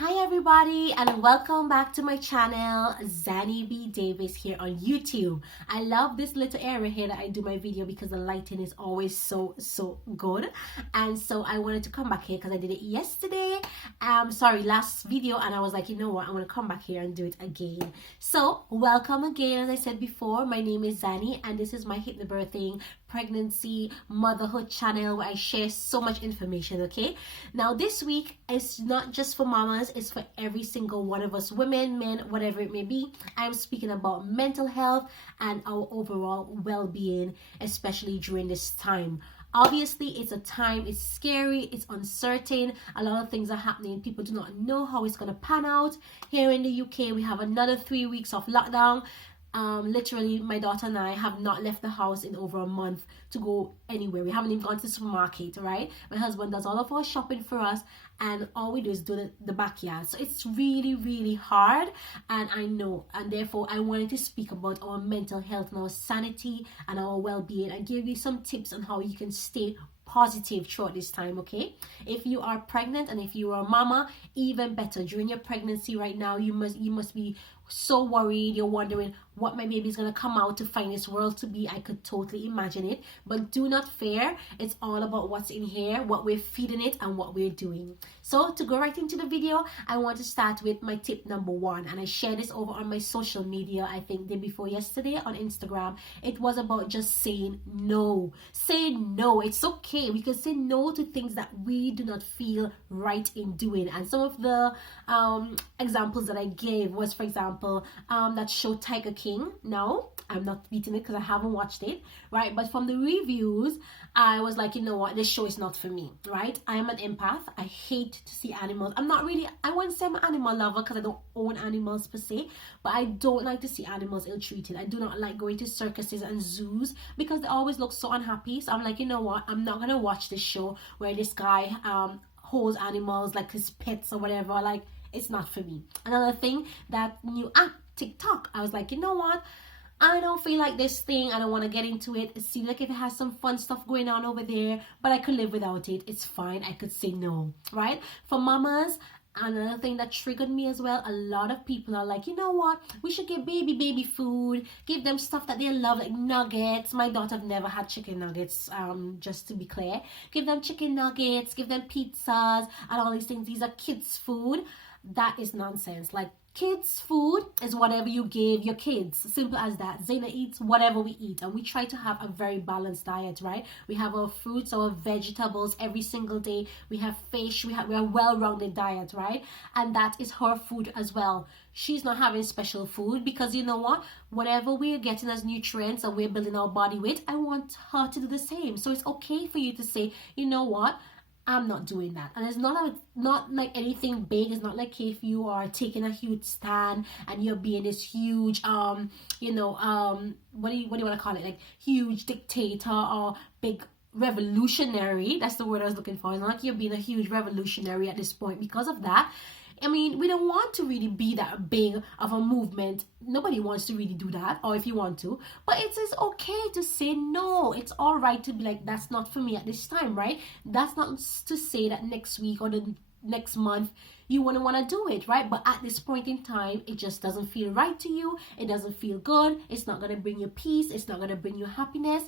Hi everybody and welcome back to my channel. Zani B Davis here on YouTube. I love this little area here that I do my video because the lighting is always so good, and so I wanted to come back here because I did it yesterday, last video, and I was like, you know what, I'm gonna come back here and do it again. So welcome again. As I said before, my name is Zani and this is my hypnobirthing, pregnancy, motherhood channel where I share so much information. Okay, now this week is not just for mamas, it's for every single one of us, women, men, whatever it may be. I'm speaking about mental health and our overall well-being, especially during this time. Obviously, it's a time, it's scary, it's uncertain, a lot of things are happening, people do not know how it's going to pan out. Here in the UK, we have another 3 weeks of lockdown. Literally, my daughter and I have not left the house in over a month to go anywhere. We haven't even gone to the supermarket, right? My husband does all of our shopping for us, and all we do is do the backyard. So it's really hard, and I know, and therefore I wanted to speak about our mental health and our sanity and our well-being and give you some tips on how you can stay positive throughout this time. Okay, if you are pregnant and if you are a mama, even better. During your pregnancy right now, you must be so worried. You're wondering what my baby is going to come out to find this world to be. I could totally imagine it, but do not fear. It's all about what's in here, what we're feeding it, and what we're doing. So to go right into the video, I want to start with my tip number one, and I shared this over on my social media, I think day before yesterday on Instagram. It was about just saying no. Say no. It's okay. We can say no to things that we do not feel right in doing. And some of the examples that I gave was, for example, that show Tiger King. No, I'm not beating it because I haven't watched it, right? But from the reviews, I was like, you know what, this show is not for me, right? I'm an empath. I hate to see animals. I wouldn't say I'm an animal lover because I don't own animals per se, but I don't like to see animals ill-treated. I do not like going to circuses and zoos because they always look so unhappy. So I'm like, you know what, I'm not gonna watch this show where this guy holds animals like his pets or whatever. Like, it's not for me. Another thing, that new app TikTok, I was like, you know what, I don't feel like this thing, I don't want to get into it. It seems like it has some fun stuff going on over there, but I could live without it. It's fine. I could say no, right? For mamas, another thing that triggered me as well, a lot of people are like, you know what, we should give baby food, give them stuff that they love, like nuggets. My daughter have never had chicken nuggets, just to be clear. Give them chicken nuggets, give them pizzas and all these things. These are kids food. That is nonsense. Like, kids food is whatever you give your kids, simple as that. Zena eats whatever we eat, and we try to have a very balanced diet, right? We have our fruits, our vegetables every single day. We have fish. We are well-rounded diet, right? And that is her food as well. She's not having special food because, you know what, whatever we're getting as nutrients and we're building our body with, I want her to do the same. So it's okay for you to say, you know what, I'm not doing that. And it's not like anything big. It's not like if you are taking a huge stand and you're being this huge what do you want to call it, like huge dictator or big revolutionary. That's the word I was looking for. It's not like you're being a huge revolutionary at this point. Because of that, I mean, we don't want to really be that big of a movement. Nobody wants to really do that, or if you want to. But it is okay to say no. It's all right to be like, that's not for me at this time, right? That's not to say that next week or the next month you want to do it, right? But at this point in time, it just doesn't feel right to you. It doesn't feel good. It's not going to bring you peace. It's not going to bring you happiness.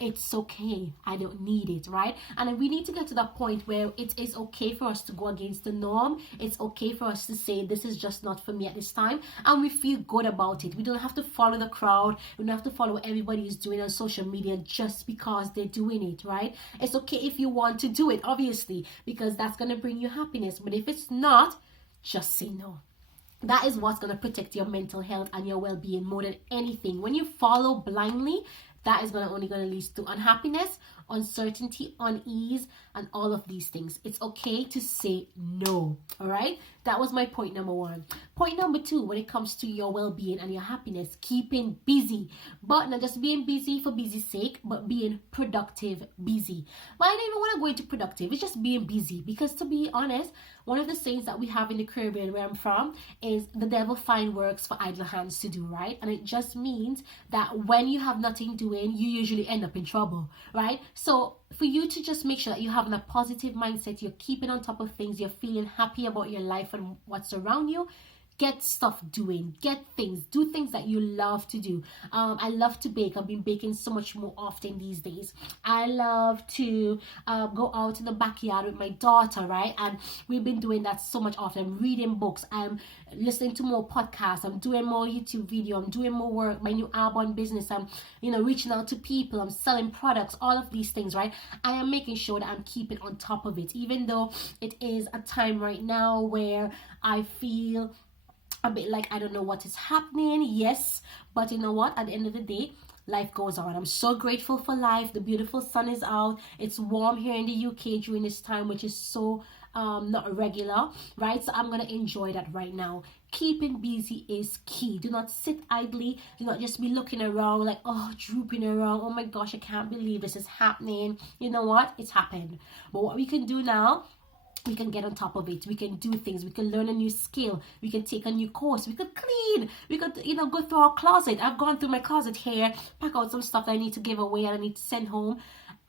It's okay. I don't need it, right? And we need to get to that point where it is okay for us to go against the norm. It's okay for us to say, this is just not for me at this time, and we feel good about it. We don't have to follow the crowd. We don't have to follow what everybody is doing on social media just because they're doing it, right? It's okay if you want to do it, obviously, because that's going to bring you happiness. But if it's not, just say no. That is what's going to protect your mental health and your well-being more than anything. When you follow blindly, that is only going to lead to unhappiness, uncertainty, unease, and all of these things. It's okay to say no, all right? That was my point number one. Point number two, when it comes to your well-being and your happiness, keeping busy. But not just being busy for busy's sake, but being productive busy. But I don't even want to go into productive. It's just being busy. Because to be honest, one of the sayings that we have in the Caribbean where I'm from is the devil find works for idle hands to do, right? And it just means that when you have nothing doing, you usually end up in trouble, right? So for you to just make sure that you're having a positive mindset, you're keeping on top of things, you're feeling happy about your life and what's around you, get stuff doing, do things that you love to do. I love to bake. I've been baking so much more often these days. I love to go out in the backyard with my daughter, right? And we've been doing that so much often. I'm reading books, I'm listening to more podcasts, I'm doing more YouTube video, I'm doing more work, my new album business, I'm reaching out to people, I'm selling products, all of these things, right? I am making sure that I'm keeping on top of it, even though it is a time right now where I feel a bit like I don't know what is happening. Yes, but you know what, at the end of the day, life goes on. I'm so grateful for life. The beautiful sun is out. It's warm here in the UK during this time, which is so not regular, right? So I'm gonna enjoy that right now. Keeping busy is key. Do not sit idly. Do not just be looking around like, oh, drooping around, oh my gosh, I can't believe this is happening. You know what, it's happened. But what we can do now, we can get on top of it. We can do things. We can learn a new skill. We can take a new course. We could clean. We could, go through our closet. I've gone through my closet here, pack out some stuff that I need to give away and I need to send home.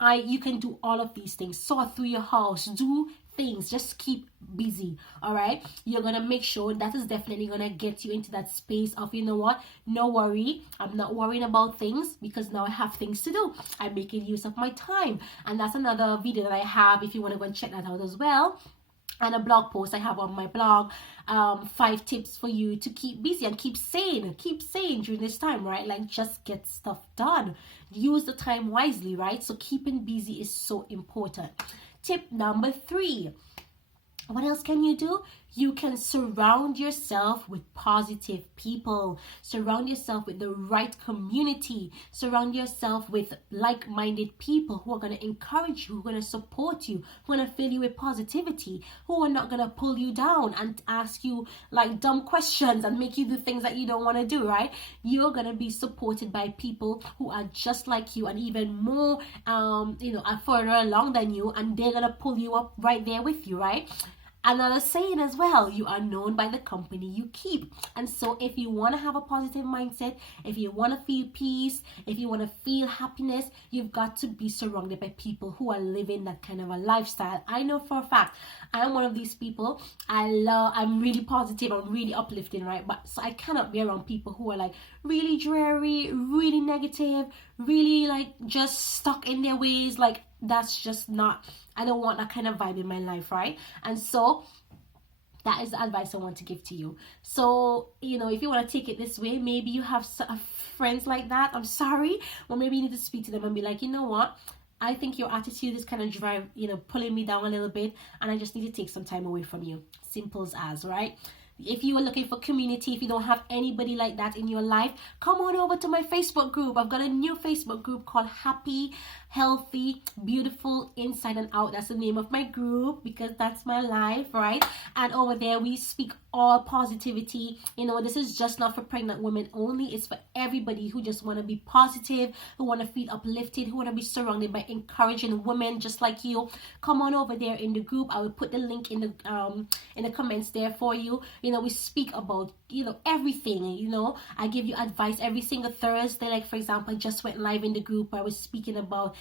You can do all of these things. Sort through your house. Do things. Just keep busy. All right. You're gonna make sure that is definitely gonna get you into that space of, you know what, no worry, I'm not worrying about things because now I have things to do. I'm making use of my time. And that's another video that I have if you want to go and check that out as well, and a blog post I have on my blog, 5 tips for you to keep busy and keep sane during this time, right? Like, just get stuff done, use the time wisely, right? So keeping busy is so important. Tip number 3, what else can you do? You can surround yourself with positive people. Surround yourself with the right community. Surround yourself with like-minded people who are going to encourage you, who are going to support you, who are going to fill you with positivity, who are not going to pull you down and ask you like dumb questions and make you do things that you don't want to do, right? You're going to be supported by people who are just like you and even more, are further along than you, and they're going to pull you up right there with you, right? Another saying as well, you are known by the company you keep. And so if you want to have a positive mindset, if you want to feel peace, if you want to feel happiness, you've got to be surrounded by people who are living that kind of a lifestyle. I know for a fact, I'm one of these people. I'm really positive, I'm really uplifting, right? But so I cannot be around people who are like really dreary, really negative, really like just stuck in their ways. Like, that's just not, I don't want that kind of vibe in my life, right? And so that is the advice I want to give to you. So, if you want to take it this way, maybe you have friends like that, I'm sorry, or maybe you need to speak to them and be like, you know what, I think your attitude is kind of pulling me down a little bit, and I just need to take some time away from you. Simple as, right? If you are looking for community, if you don't have anybody like that in your life, come on over to my Facebook group. I've got a new Facebook group called Happy, Healthy, Beautiful, Inside and Out. That's the name of my group because that's my life, right? And over there, we speak all positivity. This is just not for pregnant women only. It's for everybody who just want to be positive, who want to feel uplifted, who want to be surrounded by encouraging women just like you. Come on over there in the group. I will put the link in the comments there for you. We speak about everything. I give you advice every single Thursday. Like, for example, I just went live in the group where I was speaking about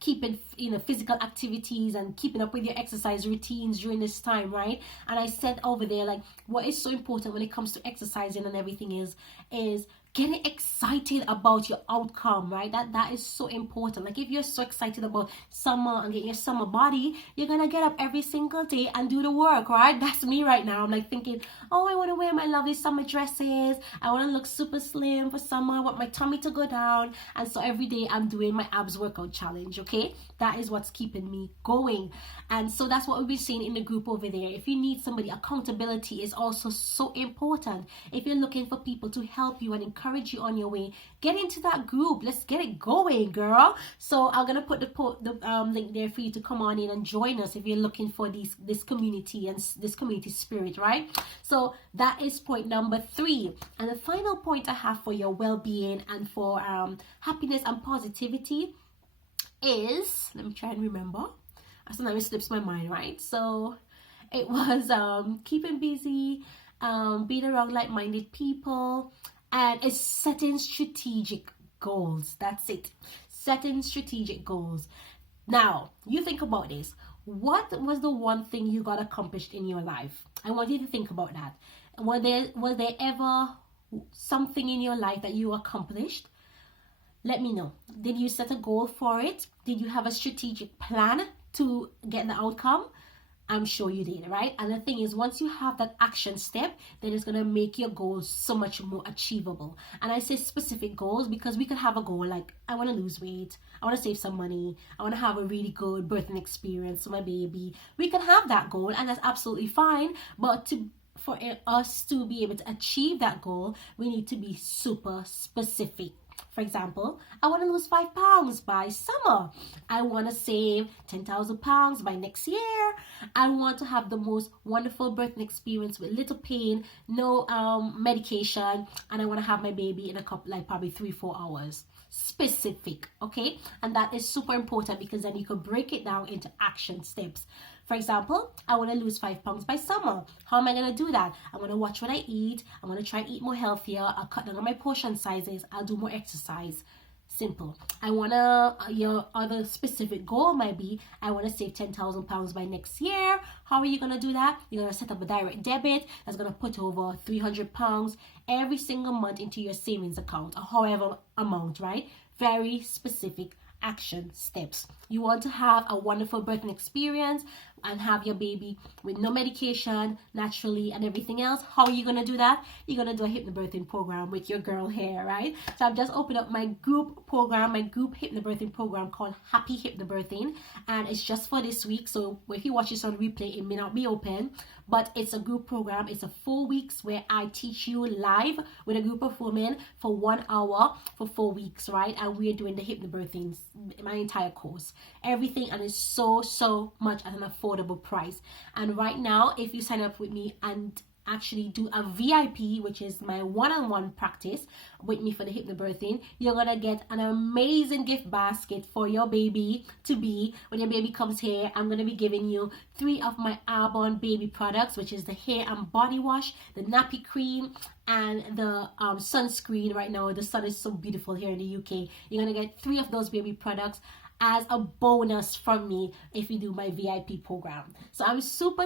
keeping physical activities and keeping up with your exercise routines during this time, right? And I said over there, like, what is so important when it comes to exercising and everything is getting excited about your outcome, right? That is so important. Like, if you're so excited about summer and getting your summer body, you're gonna get up every single day and do the work, right? That's me right now. I'm like thinking, oh, I want to wear my lovely summer dresses, I want to look super slim for summer, I want my tummy to go down. And so every day I'm doing my abs workout challenge. Okay, that is what's keeping me going. And so that's what we've been saying in the group over there. If you need somebody, accountability is also so important. If you're looking for people to help you and encourage you on your way, get into that group. Let's get it going, girl. So I'm gonna put the link there for you to come on in and join us if you're looking for this community and this community spirit, right? So that is point number 3. And the final point I have for your well-being and for happiness and positivity is, let me try and remember, sometimes it slips my mind, right? So it was keeping busy, being around like-minded people, and it's setting strategic goals. That's it. setting strategic goals. Now, you think about this. What was the one thing you got accomplished in your life? I want you to think about that. Was there ever something in your life that you accomplished? Let me know. Did you set a goal for it? Did you have a strategic plan to get the outcome? I'm sure you did, right? And the thing is, once you have that action step, then it's going to make your goals so much more achievable. And I say specific goals because we could have a goal like, I want to lose weight, I want to save some money, I want to have a really good birthing experience for my baby. We can have that goal, and that's absolutely fine. But for us to be able to achieve that goal, we need to be super specific. For example, I want to lose 5 pounds by summer. I want to save 10,000 pounds by next year. I want to have the most wonderful birthing experience with little pain, no medication, and I want to have my baby in a couple, like probably 3-4 hours. Specific, okay? And that is super important because then you can break it down into action steps. For example, I want to lose 5 pounds by summer. How am I going to do that? I'm going to watch what I eat. I'm going to try to eat more healthier. I'll cut down on my portion sizes. I'll do more exercise. Simple. I want to, your other specific goal might be, I want to save 10,000 pounds by next year. How are you going to do that? You're going to set up a direct debit that's going to put over 300 pounds every single month into your savings account, or however amount, right? Very specific action steps. You want to have a wonderful birthing experience and have your baby with no medication, naturally, and everything else. How are you going to do that? You're going to do a hypnobirthing program with your girl here, right? So I've just opened up my group program, my group hypnobirthing program called Happy Hypnobirthing, and it's just for this week. So if you watch this on replay, it may not be open, but it's a group program. It's a 4 weeks where I teach you live with a group of women for 1 hour for 4 weeks, right? And we're doing the hypnobirthing, my entire course, everything, and it's so much at an affordable price. And right now, if you sign up with me and actually do a VIP, which is my one-on-one practice with me for the hypnobirthing, you're gonna get an amazing gift basket for your baby to be. When your baby comes here, I'm gonna be giving you 3 of my Arbonne baby products, which is the hair and body wash, the nappy cream, and the sunscreen. Right now the sun is so beautiful here in the UK. You're gonna get 3 of those baby products as a bonus from me if you do my VIP program. So I'm super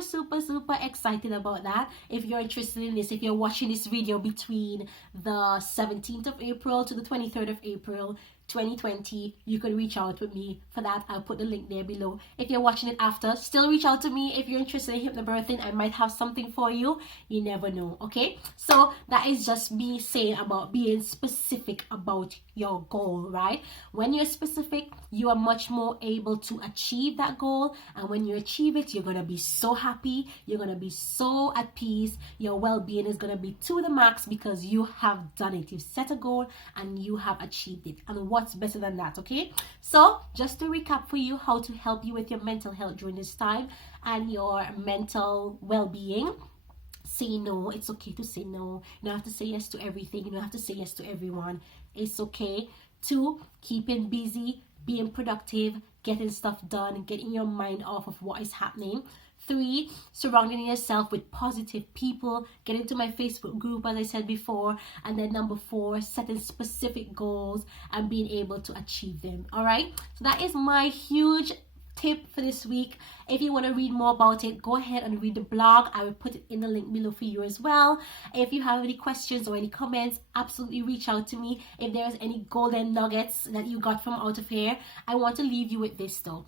excited about that. If you're interested in this, if you're watching this video between the 17th of April to the 23rd of April 2020, you can reach out with me for that. I'll put the link there below. If you're watching it after, still reach out to me. If you're interested in hypnobirthing, I might have something for you. You never know, okay? So that is just me saying about being specific about your goal, right? When you're specific, you are much more able to achieve that goal, and when you achieve it, you're gonna be so happy, you're gonna be so at peace, your well-being is gonna be to the max because you have done it. You've set a goal and you have achieved it, and what's better than that, okay? So just to recap for you how to help you with your mental health during this time and your mental well-being. Say no. It's okay to say no. You don't have to say yes to everything. You don't have to say yes to everyone. It's okay. 2, keeping busy, being productive, getting stuff done, getting your mind off of what is happening. 3, surrounding yourself with positive people, get into my Facebook group as I said before. And then number 4, setting specific goals and being able to achieve them. All right, so that is my huge tip for this week. If you want to read more about it, go ahead and read the blog. I will put it in the link below for you as well. If you have any questions or any comments, absolutely reach out to me. If there's any golden nuggets that you got from out of here, I want to leave you with this though.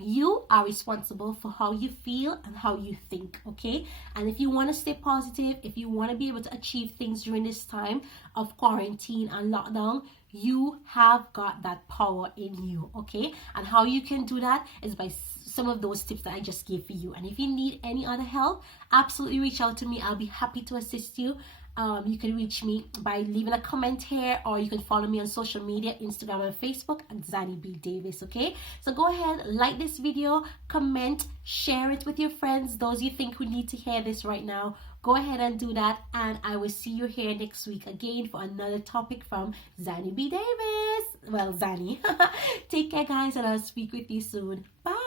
You are responsible for how you feel and how you think, okay? And if you want to stay positive, if you want to be able to achieve things during this time of quarantine and lockdown, you have got that power in you, okay? And how you can do that is by some of those tips that I just gave for you. And if you need any other help, absolutely reach out to me. I'll be happy to assist you. You can reach me by leaving a comment here, or you can follow me on social media, Instagram and Facebook at Zani B Davis, okay? So go ahead, like this video, comment, share it with your friends, those you think who need to hear this right now. Go ahead and do that, and I will see you here next week again for another topic from Zani B Davis. Well, Zani. Take care, guys, and I'll speak with you soon. Bye.